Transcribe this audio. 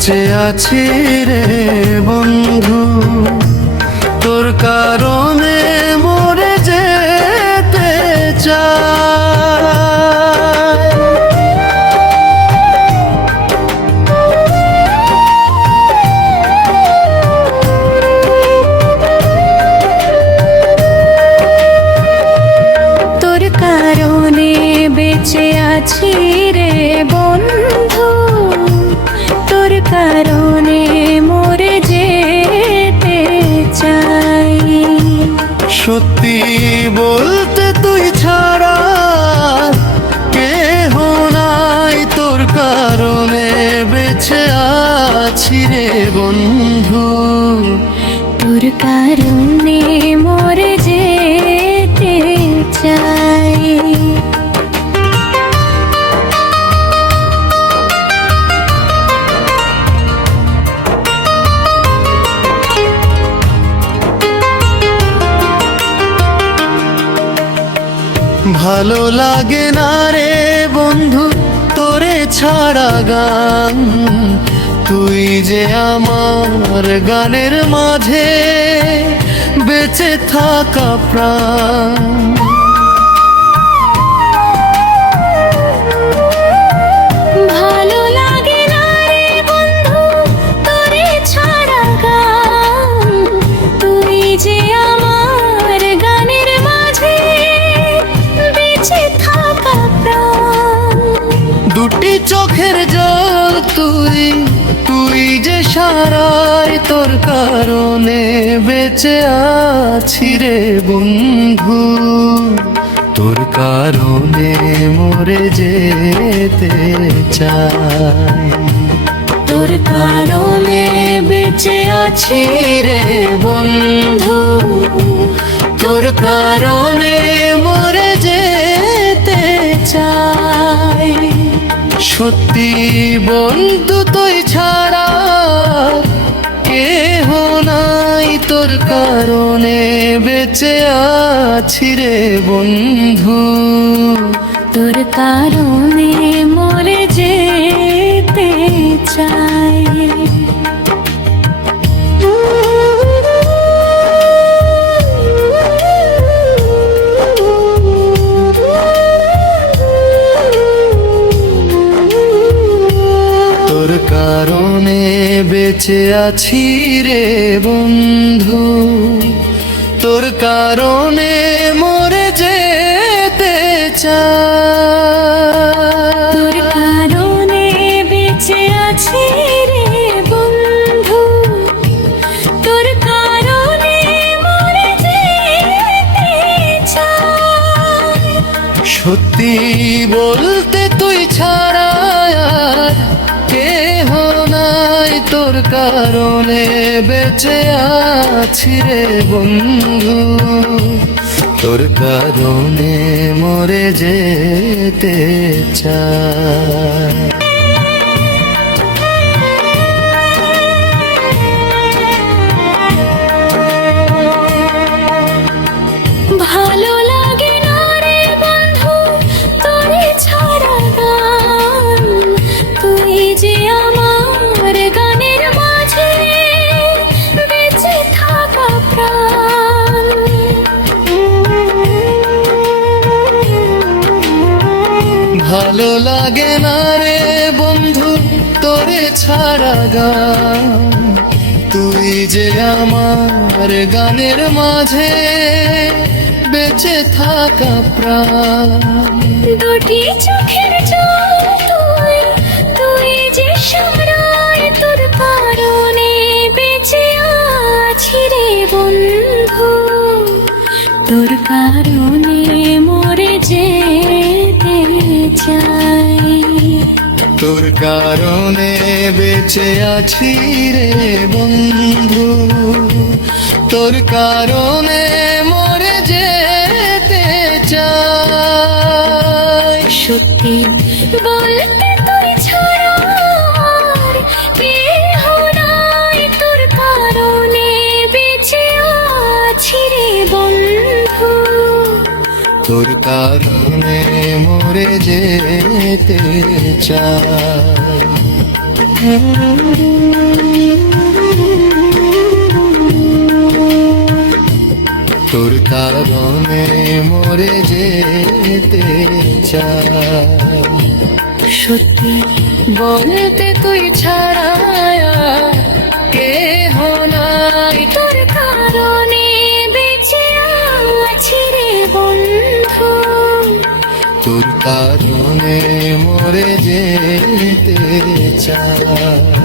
বেঁচে আছি রে বন্ধু, তোর কারণে মরে যেতে চাই। তোর কারণে বেঁচে আছি রে বন্ধু, তোর কারণে মরে যেতে চাই। সত্যি বলতে তুই ছাড়া কেহ নাই, তোর কারণে বেঁচে আছি রে বন্ধু, তোর কারণে মরে যেতে চাই। ভালো লাগে না রে বন্ধু তোরে ছাড়া গান, তুই যে আমার গানের মাঝে বেঁচে থাকা প্রাণ। ভালো লাগে না রে বন্ধু তোরে ছাড়া গান, তুই যে আমার গানের মাঝে বেঁচে থাকা প্রাণ। দুটি চোখের জল তুই, তুই যে সারাই, তোর কারণে বেঁচে আছি রে বন্ধু, তোর কারণে মরে যেতে চাই। তোর কারণে বেঁচে আছি রে বন্ধু, তোর কারণে মরে যেতে চাই। সত্যি বন্ধু তুই ছাড়া কেহ নাই, তোর কারণে বেঁচে আছি রে বন্ধু, তোর কারণে মরে যেতে চাই। তোর কারণে বেঁচে আছি রে বন্ধু, তোর কারণে মরে যেতে চাই। তোর কারণে বেঁচে আছি রে বন্ধু, তোর কারণে মরে যেতে চাই। সত্যি বলতে তুই ছাড়া আর কেহ নাই, তোর কারণে বেঁচে আছি রে বন্ধু, তোর কারণে মরে যেতে চাই। ভালো লাগে না রে বন্ধু তোরে ছাড়া গান, তুই যে আমার গানের মাঝে বেঁচে থাকা প্রাণ। ভালো লাগে না রে বন্ধু তোরে ছাড়া গান, তুই যে আমার গানের মাঝে বেঁচে থাকা প্রাণ। দুটি চোখের জল তুই, তুই যে সারাই, তোর কারণে বেঁচে আছি রে বন্ধু, তোর কারণে মরে যেতে চাই। তোর কারণে বেঁচে আছি রে বন্ধু, তোর কারণে মরে যেতে চাই। সত্যি বলতে তুই ছাড়া আর কেহ নাই, তোর কারণে বেঁচে আছি রে বন্ধু, তোর কারণে মরে যেতে চাই। তোর কারণে মরে যেতে চাই। সত্যি বলতে তুই ছাড়া কেহ নাই, তোর কারণে বেঁচে আছি রে বন্ধু। তোর কারণে মরে যেতে চাই।